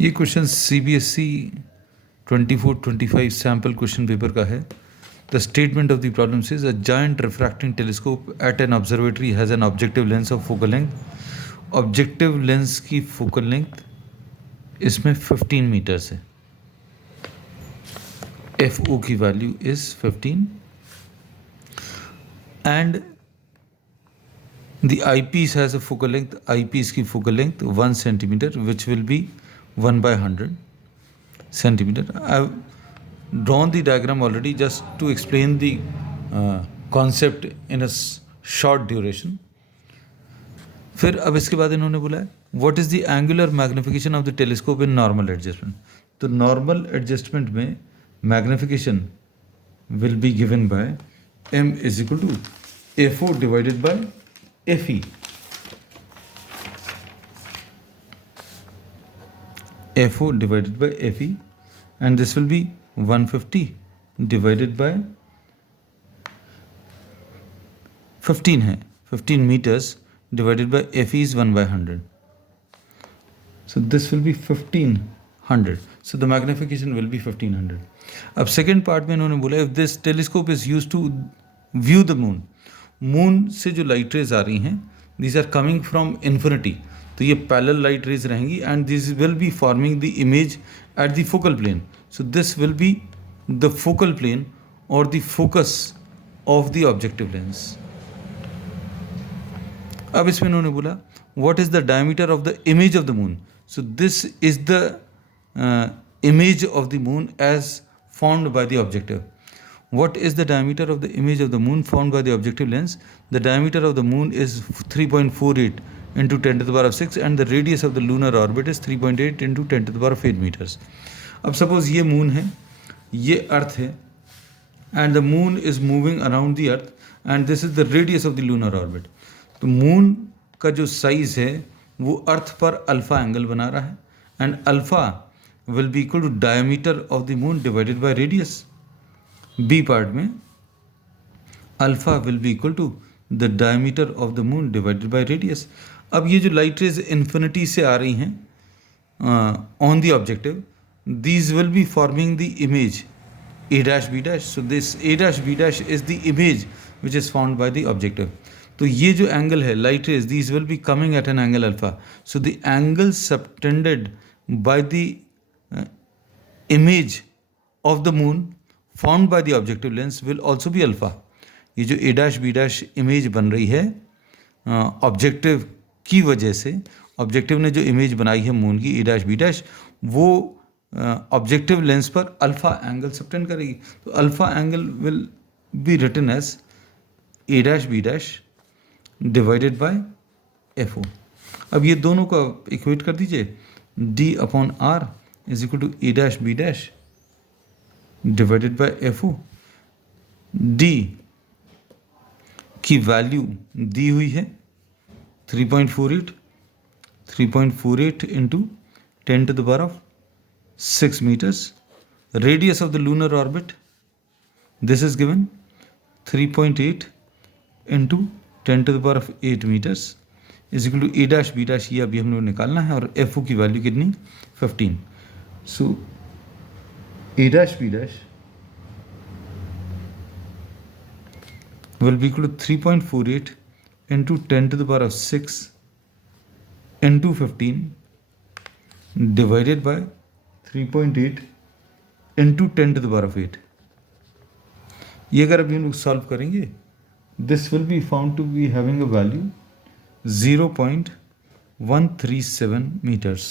ये question CBSE 24-25 sample question paper का है. The statement of the problem says a giant refracting telescope at an observatory has an objective lens of focal length. Objective lens की focal length इसमें 15 metres है. FO की value is 15 and the eyepiece has a focal length, eyepiece की focal length 1 centimeter, which will be 1 by 100 centimeter. I've drawn the diagram already just to explain the concept in a short duration. फिर अब इसके बाद इन्होंने बोला है what is the angular magnification of the telescope in normal adjustment. तो normal adjustment में magnification will be given by m is equal to FO divided by FE. FO divided by FE, and this will be 150 divided by 15 है, 15 meters divided by FE is 1 by 100. So this will be 1500. So the magnification will be 1500. अब second part में इन्होंने बोला if this telescope is used to view the moon, moon से जो light rays आ रही हैं these are coming from infinity, तो ये पैरेलल लाइट रेज रहेंगी and this will be forming the image at the focal plane. So this will be the focal plane or the focus of the objective lens. अब इसमें इन्होंने बोला what is the diameter of the image of the moon. So this is the image of the moon as formed by the objective. What is the diameter of the image of the moon formed by the objective lens? The diameter of the moon is 3.48 into 10 to the power of 6 and the radius of the lunar orbit is 3.8 into 10 to the power of 8 meters. अब suppose ये moon है, ये अर्थ है and the moon is moving around the earth and this is the radius of the lunar orbit. तो moon का जो size है वो अर्थ पर अल्फा एंगल बना रहा है and alpha will be equal to diameter of the moon divided by radius. B part में alpha will be equal to the diameter of the moon divided by radius. अब ये जो लाइट रेज इन्फिनिटी से आ रही हैं on the objective, these will be forming the image A dash B dash. So this A dash B dash is the image which is formed by the objective. तो ये जो angle है light rays, these will be coming at an angle alpha. So the angle subtended by the image of the moon formed by the objective lens will also be alpha. ये जो A dash B dash image बन रही है objective की वजह से, objective ने जो इमेज बनाई है मून की A dash B dash, वो ऑब्जेक्टिव लेंस पर अल्फा एंगल सबटेंड करेगी. तो alpha angle will be written as A dash B dash divided by FO. अब ये दोनों को इक्वेट कर दीजिए. D upon R is equal to A dash B dash divided by FO. D की value दी हुई है 3.48 into 10 to the power of 6 meters. Radius of the lunar orbit this is given 3.8 into 10 to the power of 8 meters is equal to A dash B dash. ये अभी हम लोग निकालना है और FO की वैल्यू कितनी 15. सो A dash B dash will be equal to 3.48 into 10 to the power of 6 into 15 divided by 3.8 into 10 to the power of 8. ये अगर अभी हम लोग सॉल्व करेंगे, this will be found to be having a value 0.137 meters.